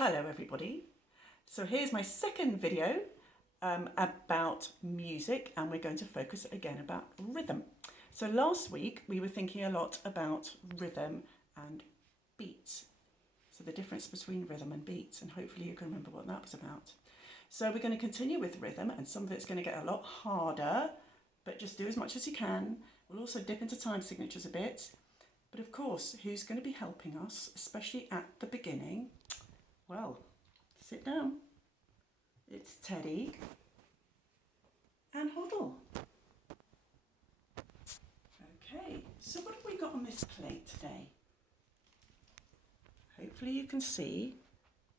Hello everybody. So here's my second video about music, and we're going to focus again about rhythm. So last week we were thinking a lot about rhythm and beat. So the difference between rhythm and beat, and hopefully you can remember what that was about. So we're going to continue with rhythm, and some of it's going to get a lot harder, but just do as much as you can. We'll also dip into time signatures a bit. But of course, who's going to be helping us, especially at the beginning? Well, sit down. It's Teddy and Hoddle. Okay, so what have we got on this plate today? Hopefully you can see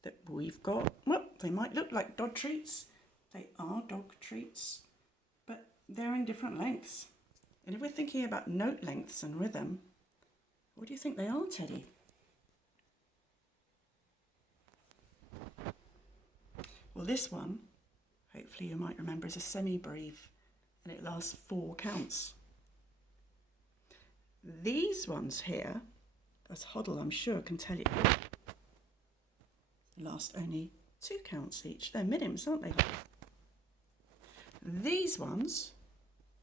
that we've got, well, they might look like dog treats. They are dog treats, but they're in different lengths. And if we're thinking about note lengths and rhythm, what do you think they are, Teddy? Well, this one, hopefully you might remember, is a semi-breve, and it lasts 4 counts. These ones here, as Hoddle I'm sure can tell you, last only 2 counts each. They're minims, aren't they? These ones,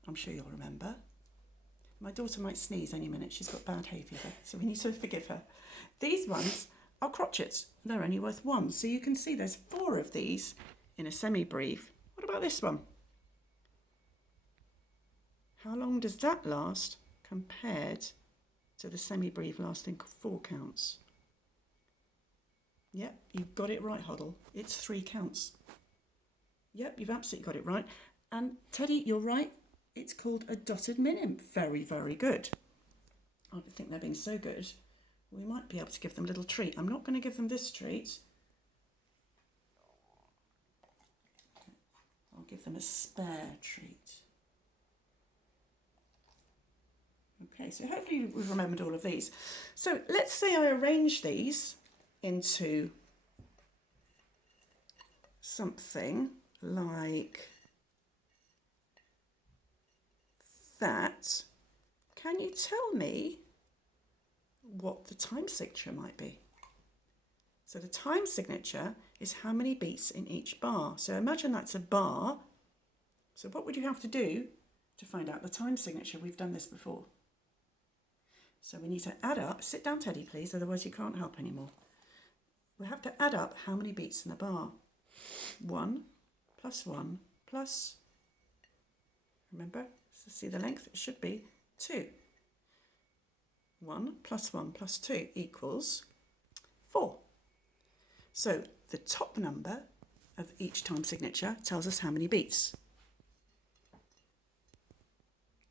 I'm sure you'll remember. My daughter might sneeze any minute. She's got bad hay fever, so we need to forgive her. These ones are crotchets. They're only worth 1. So you can see there's 4 of these in a semi-breve. What about this one? How long does that last compared to the semi-breve lasting 4 counts? Yep, you've got it right, Hoddle. It's 3 counts. Yep, you've absolutely got it right. And Teddy, you're right. It's called a dotted minim. Very, very good. I think they're being so good, we might be able to give them a little treat. I'm not going to give them this treat. I'll give them a spare treat. Okay, so hopefully we've remembered all of these. So let's say I arrange these into something like that. Can you tell me what the time signature might be? So the time signature is how many beats in each bar. So imagine that's a bar. So what would you have to do to find out the time signature? We've done this before. So we need to add up. Sit down, Teddy, please, otherwise you can't help anymore. We have to add up how many beats in a bar. 1 plus 1 plus, remember, to see the length, it should be 2. 1 plus 1 plus 2 equals 4. So the top number of each time signature tells us how many beats.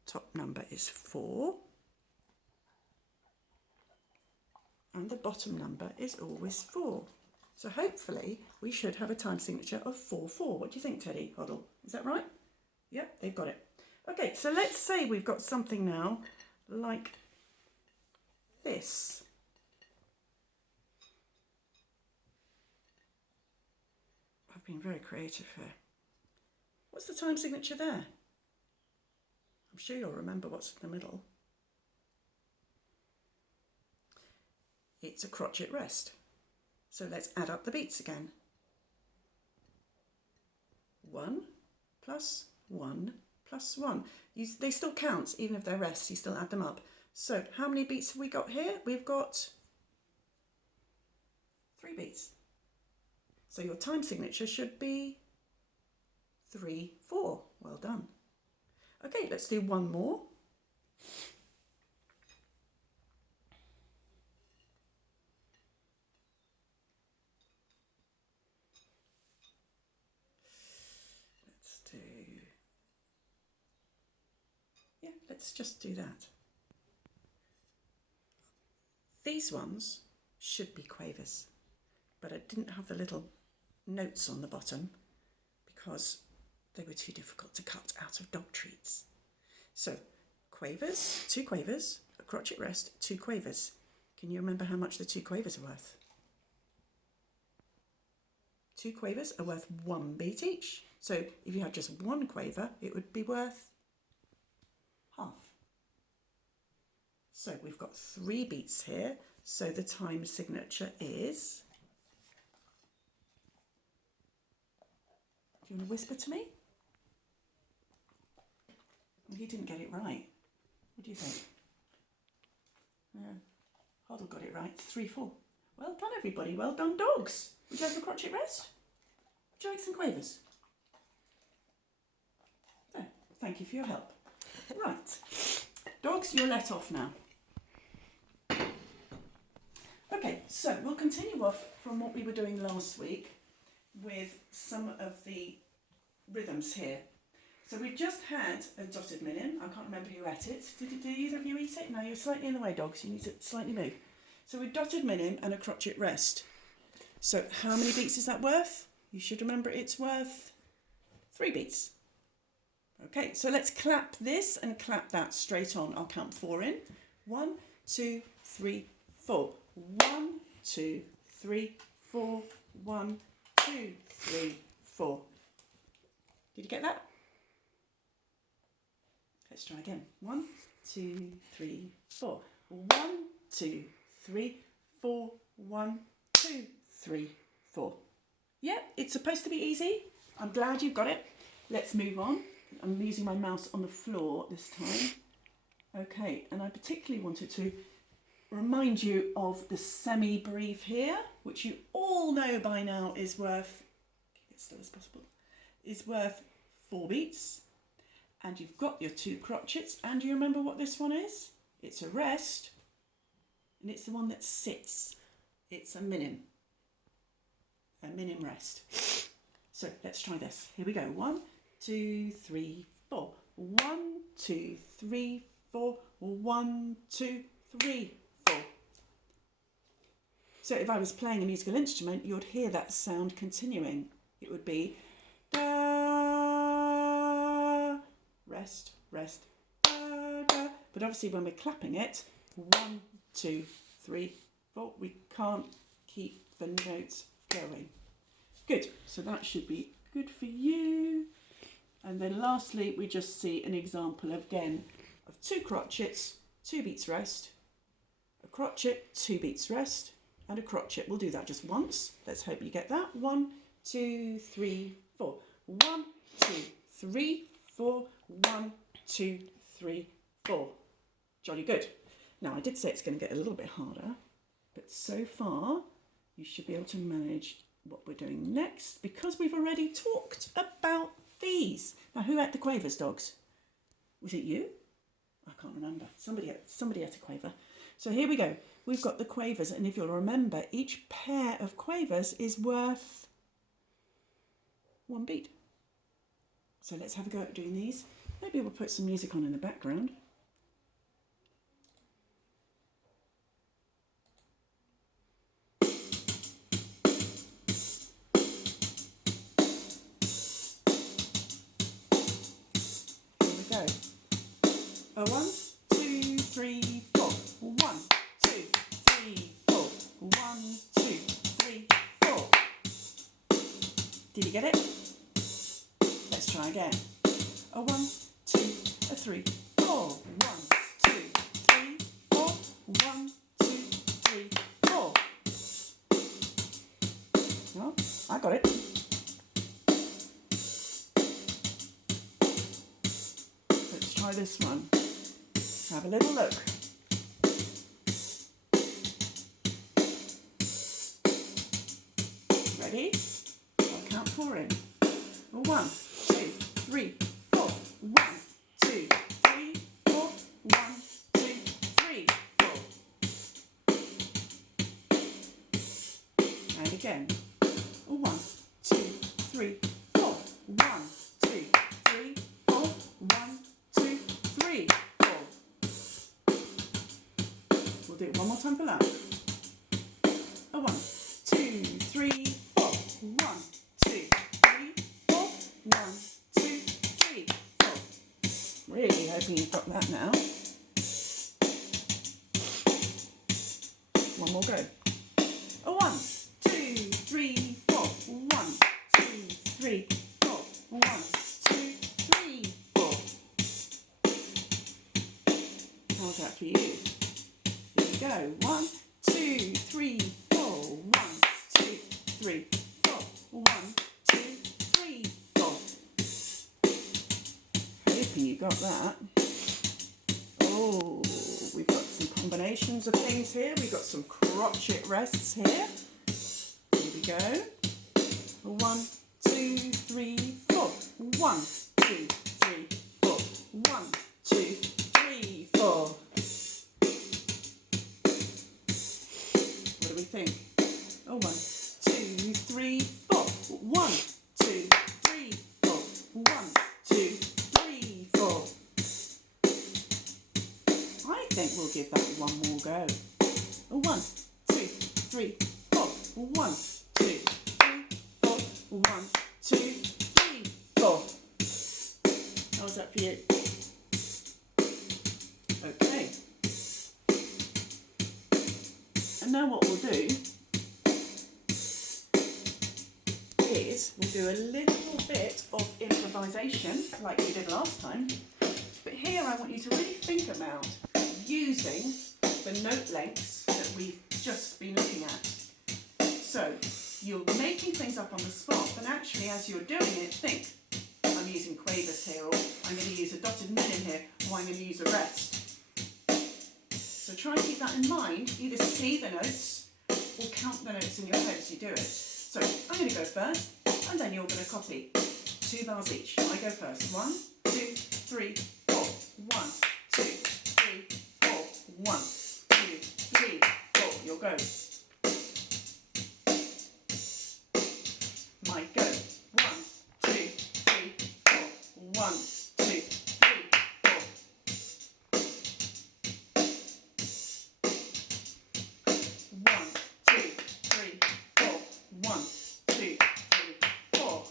Top number is 4. And the bottom number is always 4. So hopefully we should have a time signature of 4/4. What do you think, Teddy, Hoddle? Is that right? Yep, they've got it. Okay, so let's say we've got something now like this. I've been very creative here. What's the time signature there? I'm sure you'll remember what's in the middle. It's a crotchet rest. So let's add up the beats again. 1 plus 1 plus 1. They still count, even if they're rests, you still add them up. So how many beats have we got here? We've got 3 beats. So your time signature should be 3/4. Well done. Okay, let's do one more. Let's just do that. These ones should be quavers, but I didn't have the little notes on the bottom because they were too difficult to cut out of dog treats. So quavers, 2 quavers, a crotchet rest, 2 quavers. Can you remember how much the 2 quavers are worth? 2 quavers are worth 1 beat each. So if you had just 1 quaver, it would be worth half. So we've got 3 beats here. So the time signature is Do you want to whisper to me? Well, he didn't get it right. What do you think? Yeah. Hoddle got it right. 3, 4. Well done, everybody. Well done, dogs. Would you like a crotchet rest? Would you like some quavers? There. Thank you for your help. Right. Dogs, you're let off now. Okay, so we'll continue off from what we were doing last week with some of the rhythms here. So we've just had a dotted minim. I can't remember who ate it. Did either of you eat it? No, you're slightly in the way, dogs. You need to slightly move. So we've dotted minim and a crotchet rest. So how many beats is that worth? You should remember it's worth 3 beats. Okay, so let's clap this and clap that straight on. I'll count 4 in. 1, 2, 3, 4. 1, 2, 3, 4. 1, 2, 3, 4. Did you get that? Let's try again. 1, 2, 3, 4. 1, 2, 3, 4. 1, 2, 3, 4. Yeah, it's supposed to be easy. I'm glad you've got it. Let's move on. I'm using my mouse on the floor this time. Okay, and I particularly wanted to remind you of the semi-breve here, which you all know by now is worth, keep it still as possible, is worth 4 beats. And you've got your 2 crotchets, and do you remember what this one is? It's a rest, and it's the one that sits. It's a minim rest. So let's try this. Here we go. 1, 2, 3, 4. 1, 2, 3, 4. 1, 2, 3, 4. So if I was playing a musical instrument, you'd hear that sound continuing. It would be da, rest, rest, da, da. But obviously when we're clapping it, 1, 2, 3, 4, we can't keep the notes going. Good, so that should be good for you. And then lastly, we just see an example again of 2 crotchets, 2 beats rest, a crotchet, 2 beats rest, and a crotchet. We'll do that just once. Let's hope you get that. 1, 2, 3, 4. 1, 2, 3, 4. 1, 2, 3, 4. Jolly good. Now, I did say it's going to get a little bit harder, but so far you should be able to manage what we're doing next because we've already talked about these. Now, who ate the quavers, dogs? Was it you? I can't remember. Somebody ate a quaver. So here we go. We've got the quavers, and if you'll remember, each pair of quavers is worth 1 beat. So let's have a go at doing these. Maybe we'll put some music on in the background. Go. 1, 2, 3, 4. 1, 2, 3, 4. 1, 2, 3, 4. Did you get it? Let's try again. 1, 2, 3, 4. 1, 2, 3, 4. 1, 2, 3, 4. Well, I got it. Try this one. Have a little look. Ready? I'll count 4 in. 1, 2, 3, 4. 1, 2, 3, 4. 1, 2, 3, 4. And again. 1, 2, 3, 4. 1, 2, 3, 4. 1, 2, 3, 4. We'll do it one more time for that. 1, 2, 3, 4. 1, 2, 3, 4. 1, 2, 3, 4. Really hoping you've got that now. One more go. 1, 2, 3, 4. 1, 2, 3, 4. 1, 2, 3, 4. How's that for you? Here we go. 1, 2, 3, 4. 1, 2, 3, 4. 1, 2, 3, 4. got that. Oh, we've got some combinations of things here. We've got some crotchet rests here. Here we go. 1, 2, 3, 4. 1, 2, 3, 4. 1, 2, 3, 4. What do we think? Oh, 1, 2, 3, 4. 1, 2, 3, 4. 1, 2, 3, 4. I think we'll give that one more go. 1, 2, 3, 4. 1, 2, 3, 4. 1, 2, 3, 4. How's that for you? Okay. And now what we'll do is we'll do a little bit of improvisation like we did last time. But here I want you to really think about using the note lengths that we've just been looking at. So you're making things up on the spot, but actually as you're doing it, think, I'm using quavers here, or I'm going to use a dotted middle in here, or I'm going to use a rest. So try and keep that in mind. Either see the notes or count the notes in your head as you do it. So I'm going to go first, and then you're going to copy. 2 bars each. I go first. 1, 2, 3, 4. 1, 2, 3, 4. 1, 2, 3, 4. You'll go. My go. 1, 2, 3, 4. 1, 2, 3, 4. 1, 2, 3, 4. 1, 2, 3, 4.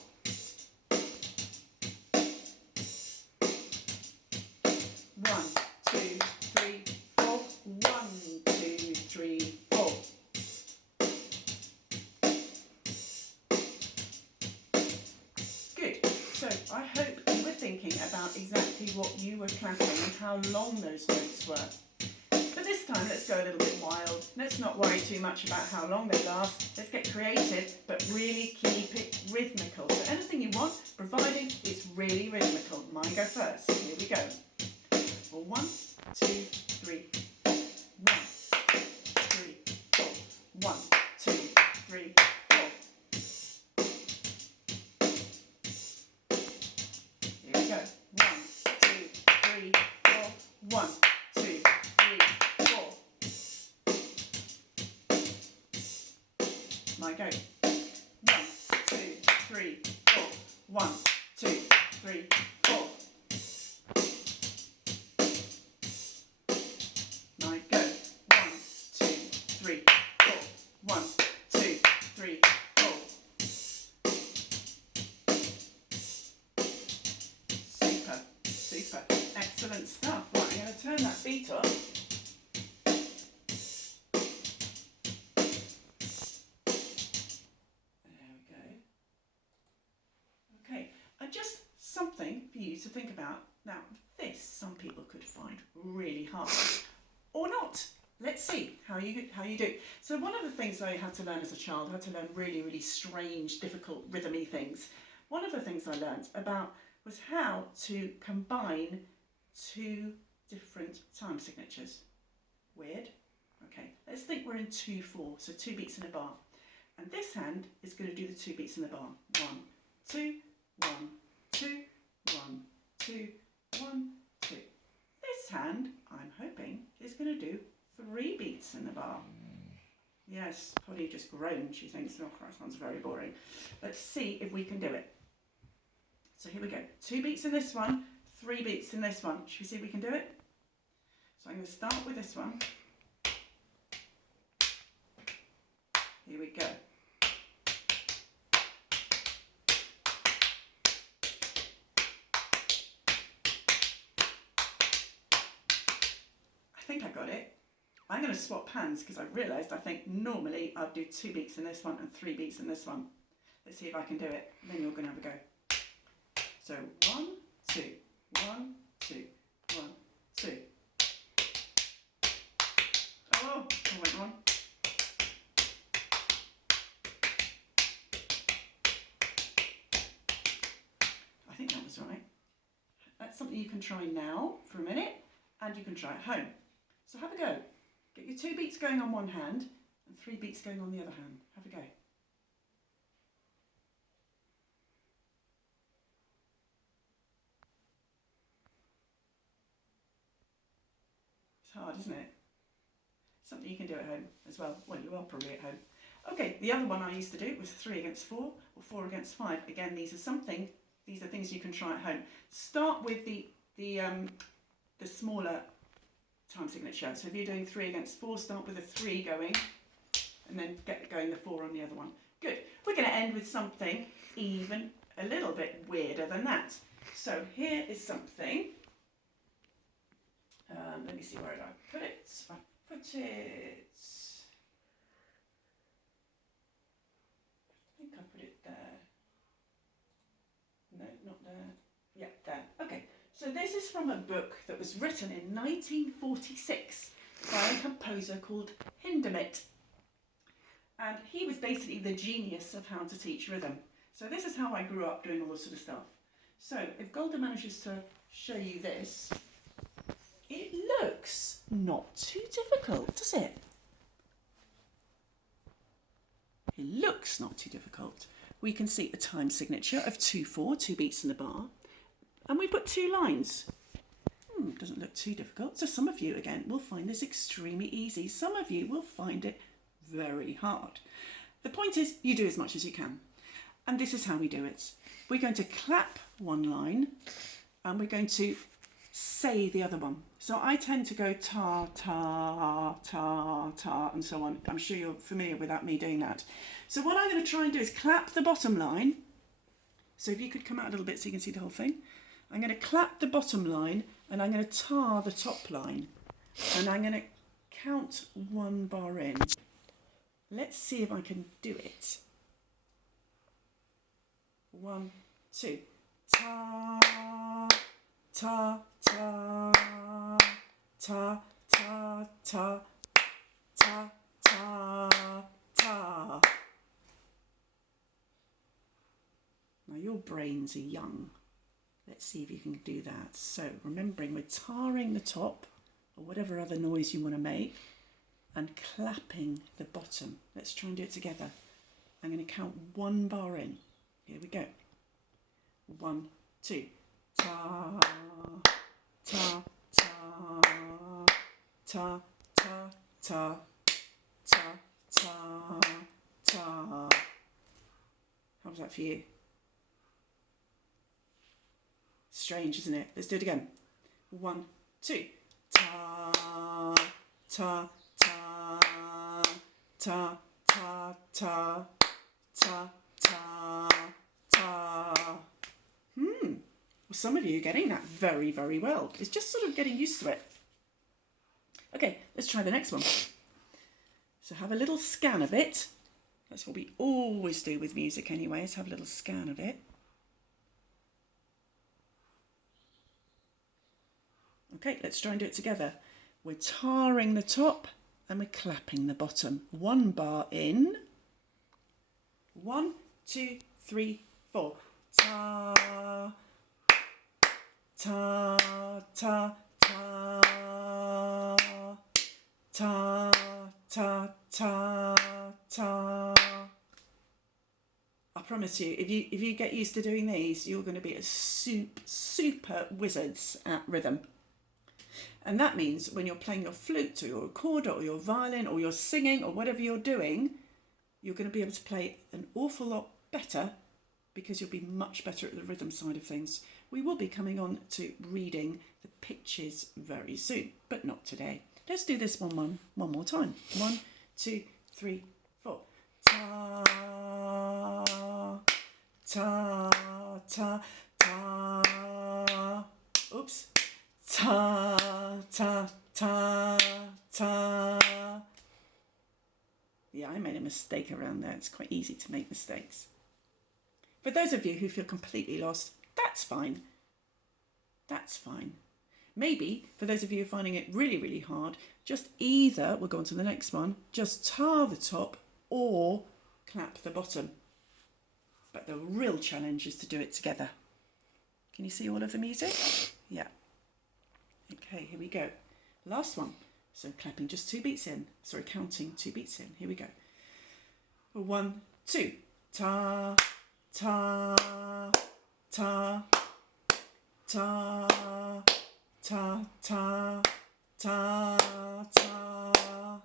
1, 2, 3, 4. 1, 2, 3, 4. Good. So I hope you were thinking about exactly what you were clapping and how long those notes were. But this time let's go a little bit wild. Let's not worry too much about how long they last. Let's get creative, but really keep it rhythmical. So anything you want, providing it's really rhythmical. Mine go first. Here we go. 1, 2, 3, 4. 1, 3, 4. 1, 2, 3, 4. Here we go. 1, 2, 3, 4. 1, 2, 3, 4. My go. 1, 2, 3, 4. 1, 2, 3, 4. My go. 1, 2, 3, 4. 1, 2, 3, 4. Super, super. Excellent stuff. Right, I'm going to turn that beat up. There we go. Okay, and just something for you to think about. Now, this some people could find really hard, or not. Let's see how you do. So one of the things I had to learn as a child, I had to learn really, really strange, difficult, rhythmy things. One of the things I learned about was how to combine 2 different time signatures. Weird? Okay, let's think we're in 2/4, so 2 beats in a bar. And this hand is going to do the 2 beats in the bar. 1, 2, 1, 2, 1, 2, 1, 2. This hand, I'm hoping, is going to do 3 beats in the bar. Yes, Polly just groaned. She thinks, oh, that sounds very boring. Let's see if we can do it. So here we go. 2 beats in this one, 3 beats in this one. Should we see if we can do it? So I'm going to start with this one. Here we go. I think I got it. I'm going to swap hands because I realised I think normally I'll do 2 beats in this one and 3 beats in this one. Let's see if I can do it. Then you're going to have a go. So 1, 2, 1, 2, 1, 2. Oh, I went wrong. I think that was right. That's something you can try now for a minute, and you can try at home. So have a go. Get your 2 beats going on one hand and 3 beats going on the other hand. Have a go. It's hard, isn't it? Something you can do at home as well. Well, you are probably at home. Okay, the other one I used to do was 3 against 4 or 4 against 5. Again, these are things you can try at home. Start with the smaller time signature. So if you're doing 3 against 4, start with a 3 going and then get going the 4 on the other one. Good. We're going to end with something even a little bit weirder than that. So here is something. Let me see where I put it. I put it. I think I put it there. No, not there. Yeah, there. Okay. So this is from a book that was written in 1946 by a composer called Hindemith. And he was basically the genius of how to teach rhythm. So this is how I grew up doing all this sort of stuff. So if Golda manages to show you this, it looks not too difficult, does it? It looks not too difficult. We can see a time signature of 2/4, 2 beats in the bar. And we've got 2 lines. Doesn't look too difficult. So some of you, again, will find this extremely easy. Some of you will find it very hard. The point is, you do as much as you can. And this is how we do it. We're going to clap one line and we're going to say the other one. So I tend to go ta, ta, ta, ta, and so on. I'm sure you're familiar without me doing that. So what I'm going to try and do is clap the bottom line. So if you could come out a little bit so you can see the whole thing. I'm going to clap the bottom line and I'm going to tar the top line. And I'm going to count 1 bar in. Let's see if I can do it. 1, 2. Ta, ta, ta, ta, ta, ta, ta, ta, ta. Now your brains are young. Let's see if you can do that. So remembering we're tarring the top or whatever other noise you want to make and clapping the bottom. Let's try and do it together. I'm going to count 1 bar in. Here we go. 1, 2. Ta, ta, ta, ta, ta, ta, ta, ta, ta. How's that for you? Strange, isn't it? Let's do it again. 1, 2. Ta, ta, ta, ta, ta, ta, ta, ta, ta. Well, some of you are getting that very, very well. It's just sort of getting used to it. Okay, let's try the next one. So have a little scan of it. That's what we always do with music anyway, is have a little scan of it. Okay, let's try and do it together. We're tarring the top and we're clapping the bottom. 1 bar in. 1, 2, 3, 4. Ta, ta, ta, ta, ta, ta, ta, ta. I promise you, if you get used to doing these, you're going to be a super wizards at rhythm. And that means when you're playing your flute or your recorder or your violin or you're singing or whatever you're doing, you're going to be able to play an awful lot better because you'll be much better at the rhythm side of things. We will be coming on to reading the pitches very soon, but not today. Let's do this one more time. 1, 2, 3, 4. Ta, ta, ta, ta. Oops. Ta, ta, ta, ta. Yeah, I made a mistake around there. It's quite easy to make mistakes. For those of you who feel completely lost, that's fine. That's fine. Maybe, for those of you who are finding it really, really hard, just either, we'll go on to the next one, just tar the top or clap the bottom. But the real challenge is to do it together. Can you see all of the music? Yeah. Okay, here we go. Last one. So clapping just 2 beats in. Sorry, counting 2 beats in. Here we go. 1, 2. Ta, ta, ta, ta, ta, ta, ta, ta.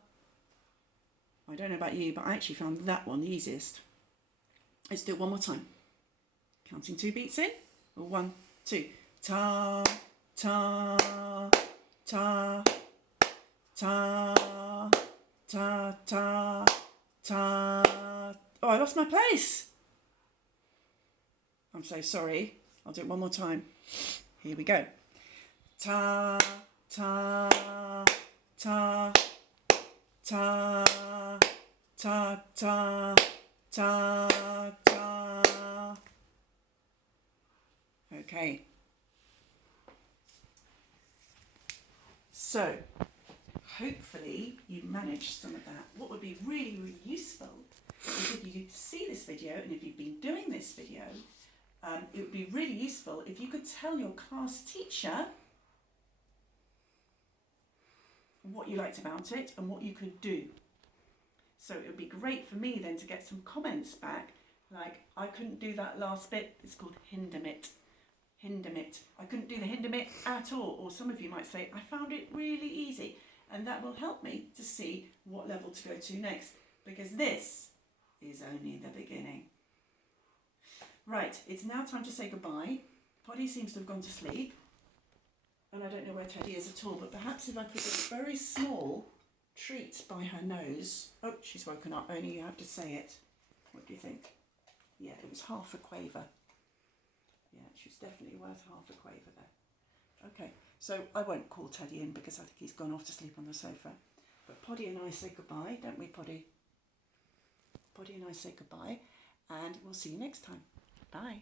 I don't know about you, but I actually found that one the easiest. Let's do it one more time. Counting 2 beats in. 1, 2. Ta, ta, ta, ta, ta, ta, ta. Oh, I lost my place. I'm so sorry. I'll do it one more time. Here we go. Ta, ta, ta, ta, ta, ta, ta, ta. Okay. So, hopefully you managed some of that. What would be really, really useful is if you see this video, and if you've been doing this video, it would be really useful if you could tell your class teacher what you liked about it and what you could do. So it would be great for me then to get some comments back, like, I couldn't do that last bit. It's called Hindemith. Hindemith. I couldn't do the Hindemith at all. Or some of you might say, I found it really easy. And that will help me to see what level to go to next, because this is only the beginning. Right, it's now time to say goodbye. Poddy seems to have gone to sleep, and I don't know where Teddy is at all, but perhaps if I put a very small treat by her nose. Oh, she's woken up, only you have to say it. What do you think? Yeah, it was half a quaver. Yeah, she's definitely worth half a quaver there. Okay, so I won't call Teddy in because I think he's gone off to sleep on the sofa. But Poddy and I say goodbye, don't we, Poddy? Poddy and I say goodbye, and we'll see you next time. Bye.